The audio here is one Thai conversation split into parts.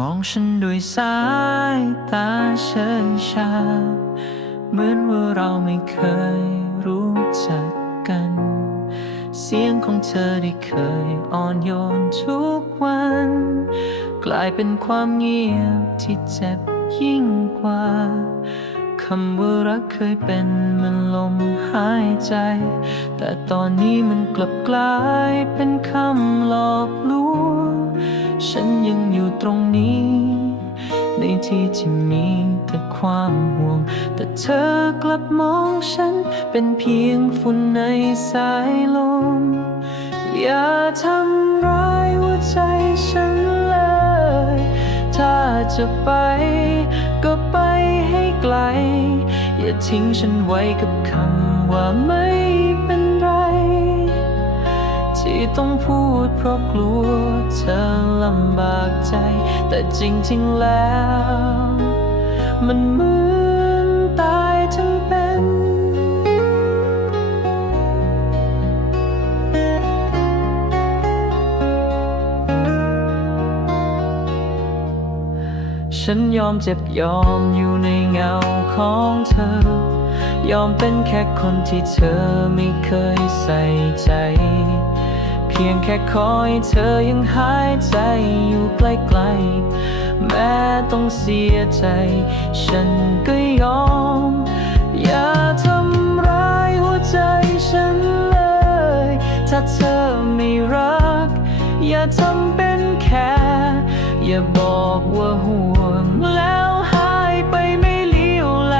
อย่ามองฉันด้วยสายตาเฉยชา เหมือนว่าเราไม่เคยรู้จักกัน เสียงของเธอได้เคยอ่อนโยนทุกวัน กลายเป็นความเงียบที่เจ็บยิ่งกว่าคำว่ารักเคยเป็นเหมันลมหายใจ แต่ตอนนี้มันกลับกลายเป็นคำหลอกลวง ฉันยังอยู่ตรงนี้ ในที่ที่มีแต่ความห่วง แต่เธอกลับมองฉันเป็นเพียงฝุ่นในสายลม อย่าทำร้ายหัวใจฉันเลย ถ้าจะไปก็ไปให้ไกล อย่าทิ้งฉันไว้กับคำว่าไม่เป็น ที่ต้องพูดเพราะกลัวเธอลำบากใจ แต่จริงๆแล้ว มันเหมือนตายทั้งเป็น ฉันยอมเจ็บยอมอยู่ในเงาของเธอ ยอมเป็นแค่คนที่เธอไม่เคยใส่ใจ พียงแค่คอยเธอยังหายใจอยู่ใกล้ๆ แม้ต้องเสียใจ ฉันก็ยอม อย่าทำร้ายหัวใจฉันเลย ถ้าเธอไม่รัก อย่าทำเป็นแค่ อย่าบอกว่าห่วงแล้วหายไปไม่เลี้ยวแล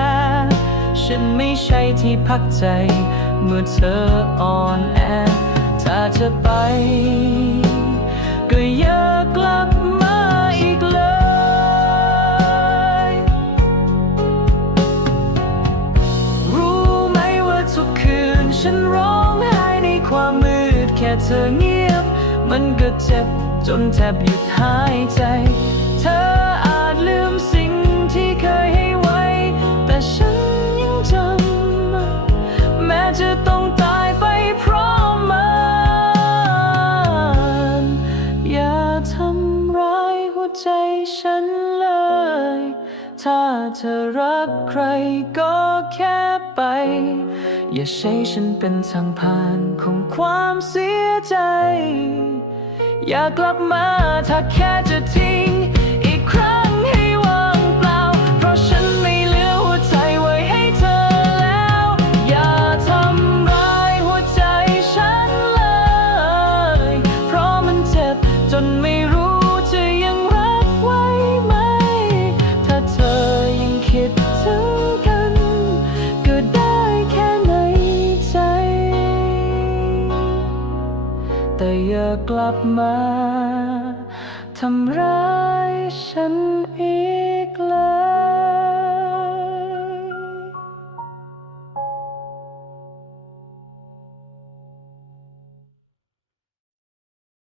ฉันไม่ใช่ที่พักใจ เมื่อเธออ่อนแอ ถ้าจะไป ก็อย่ากลับมาอีกเลย รู้ไหมว่าทุกคืน ฉันร้องไห้ในความมืด แค่เธอเงียบ มันก็เจ็บจนแทบหยุดหายใจ เธอ ถ้าเธอรักใครก็แค่ไป อย่าใช้ฉันเป็นทางผ่านของความเสียใจ อย่ากลับมาถ้าแค่จะทิ้ง อกลับมาทำร้ายฉันอีก